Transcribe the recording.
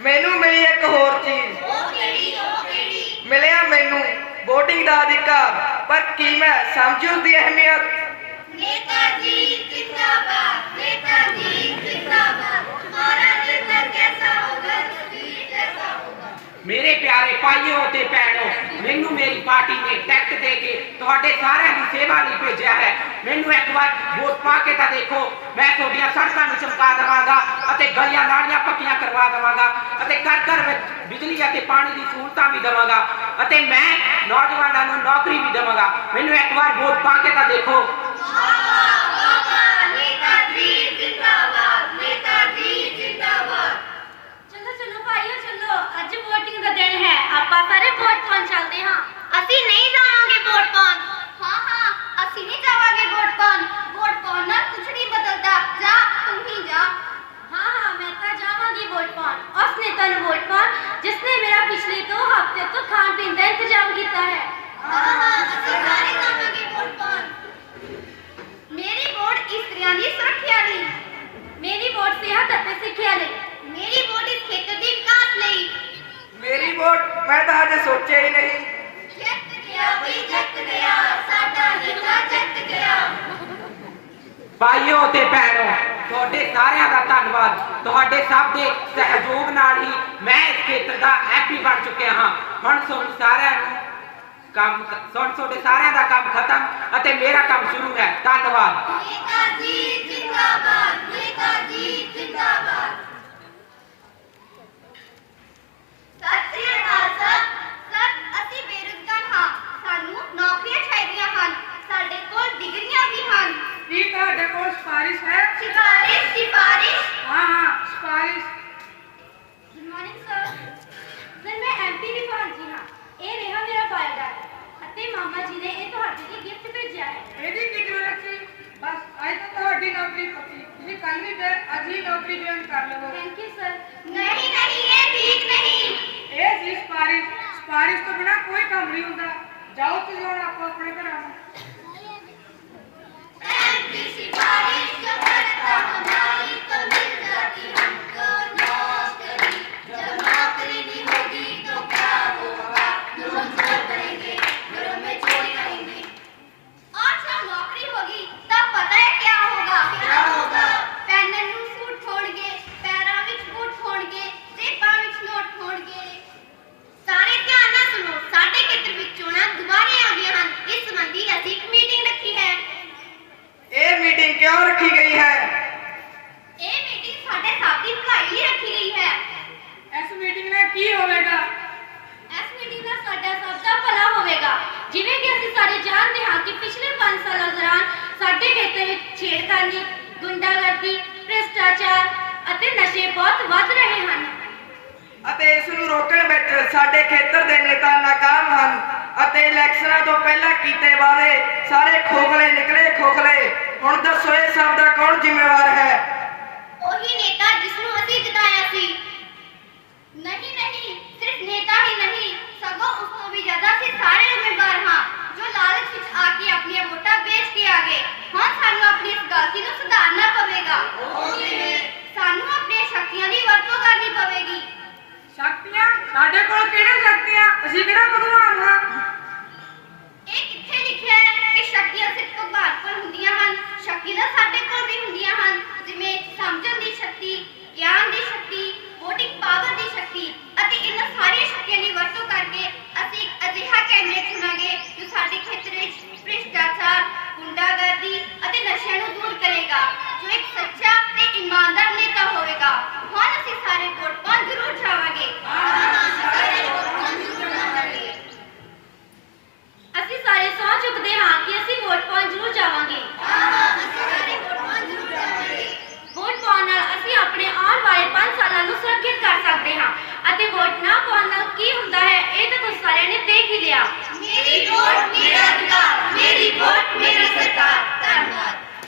ਮੈਨੂੰ ਮਿਲੀ ਇੱਕ ਹੋਰ ਚੀਜ਼। ਉਹ ਕਿਹੜੀ ਉਹ ਕਿਹੜੀ? ਮਿਲਿਆ ਮੈਨੂੰ VOTING ਦਾ ਅਧਿਕਾਰ। ਪਰ ਕੀ ਮੈਂ ਸਮਝੂ ਦੀ ਅਹਿਮੀਅਤ? ਪਿਆਰੇ ਤੇ ਭੈਣੋ ਮੈਨੂੰ ਮੇਰੀ ਪਾਰਟੀ ਨੇ ਟੈਕਟ ਦੇ ਕੇ ਤੁਹਾਡੇ ਸਾਰਿਆਂ ਦੀ ਸੇਵਾ ਲਈ ਭੇਜਿਆ ਹੈ। ਮੈਨੂੰ ਇੱਕ ਵਾਰ ਵੋਟ ਪਾ ਕੇ ਤਾਂ ਦੇਖੋ, ਮੈਂ ਤੁਹਾਡੀਆਂ ਸੜਕਾਂ ਨੂੰ ਚਮਕਾ ਦੇਵਾਂਗਾ ਅਤੇ ਗਲੀਆਂ ਨਾਲੀਆਂ ਪੱਕੀਆਂ ਕਰਵਾ ਦੇਵਾਂਗਾ ਅਤੇ ਘਰ ਘਰ ਵਿੱਚ ਬਿਜਲੀ ਅਤੇ ਪਾਣੀ ਦੀ ਸਹੂਲਤਾਂ ਵੀ ਦੇਵਾਂਗਾ ਅਤੇ ਮੈਂ ਨੌਜਵਾਨਾਂ ਨੂੰ ਨੌਕਰੀ ਵੀ ਦੇਵਾਂਗਾ। ਮੈਨੂੰ ਇੱਕ ਵਾਰ ਵੋਟ ਪਾ ਕੇ ਤਾਂ ਦੇਖੋ ਪਿਛਲੇ 2 ਹਫ਼ਤੇ ਤੋਂ ਖਾਣ ਪੀਣ ਦਾ ਇੰਤਜ਼ਾਮ ਕੀਤਾ ਹੈ ਹਾਂ ਹਾਂ ਅਸੀਂ ਸਾਰੇ ਜਾਵਾਂਗੇ ਵੋਟ ਪਾਉਣ ਮੇਰੀ ਵੋਟ ਇਸਤਰੀਆਂ ਦੀ ਸੁਰੱਖਿਆ ਲਈ ਮੇਰੀ ਵੋਟ ਸਿਹਤ ਅਤੇ ਸਿੱਖਿਆ ਲਈ ਮੇਰੀ ਵੋਟ ਇਸ ਖੇਤਰ ਦੇ ਵਿਕਾਸ ਲਈ ਮੇਰੀ ਵੋਟ ਮੈਂ ਤਾਂ ਹਜੇ ਸੋਚਿਆ ਹੀ ਨਹੀਂ ਜਿੱਤ ਗਿਆ ਵੀ ਜਿੱਤ ਗਿਆ ਸਾਡਾ ਨੇਤਾ ਜਿੱਤ ਗਿਆ ਭਾਈਓ ਤੇ ਭੈਣੋ ਤੁਹਾਡੇ ਸਾਰਿਆਂ ਦਾ ਧੰਨਵਾਦ। ਤੁਹਾਡੇ ਸਭ ਦੇ ਸਹਿਯੋਗ ਨਾਲ ਹੀ ਮੈਂ ਇਸ ਖੇਤਰ ਦਾ ਐਪੀ ਬਣ ਚੁੱਕਿਆ ਹਾਂ। ਹੁਣ ਤੁਹਾਨੂੰ ਸਾਰਿਆਂ ਨੂੰ ਕੰਮ ਤੁਹਾਡੇ ਸਾਰਿਆਂ ਦਾ ਕੰਮ ਖਤਮ ਅਤੇ ਮੇਰਾ ਕੰਮ ਸ਼ੁਰੂ ਹੈ। ਧੰਨਵਾਦ। ਨੌਕਰੀ ਜੁਆਇਨ ਕਰ ਲਵੋ। ਥੈਂਕ ਯੂ ਸਰ ਨਹੀਂ ਨਹੀਂ ਇਹ ਠੀਕ ਨਹੀਂ। ਇਹ ਸੀ ਸਿਫਾਰਿਸ਼। ਸਿਫਾਰਿਸ਼ ਤੋਂ ਬਿਨਾ ਕੋਈ ਕੰਮ ਨਹੀਂ ਹੁੰਦਾ। ਜਾਓ ਤੁਸੀਂ ਹੁਣ ਆਪੋ ਆਪਣੇ ਘਰਾਂ ਅਤੇ ਨਸ਼ੇ ਬਹੁਤ ਵੱਧ ਰਹੇ ਹਨ। ਅਤੇ ਇਸ ਨੂੰ ਰੋਕਣ ਵਿੱਚ ਸਾਡੇ ਖੇਤਰ ਦੇ ਨੇਤਾ ناکਾਮ ਹਨ ਅਤੇ ਇਲੈਕਸ਼ਨਾਂ ਤੋਂ ਪਹਿਲਾਂ ਕੀਤੇ ਵਾਅਦੇ ਸਾਰੇ ਖੋਖਲੇ ਨਿਕਲੇ ਖੋਖਲੇ। ਹੁਣ ਦੱਸੋ ਇਹ ਸਭ ਦਾ ਕੌਣ ਜ਼ਿੰਮੇਵਾਰ ਹੈ? ਉਹੀ ਨੇਤਾ ਜਿਸ ਨੂੰ ਅਸੀਂ ਜਿਤਾਇਆ ਸੀ। সেরা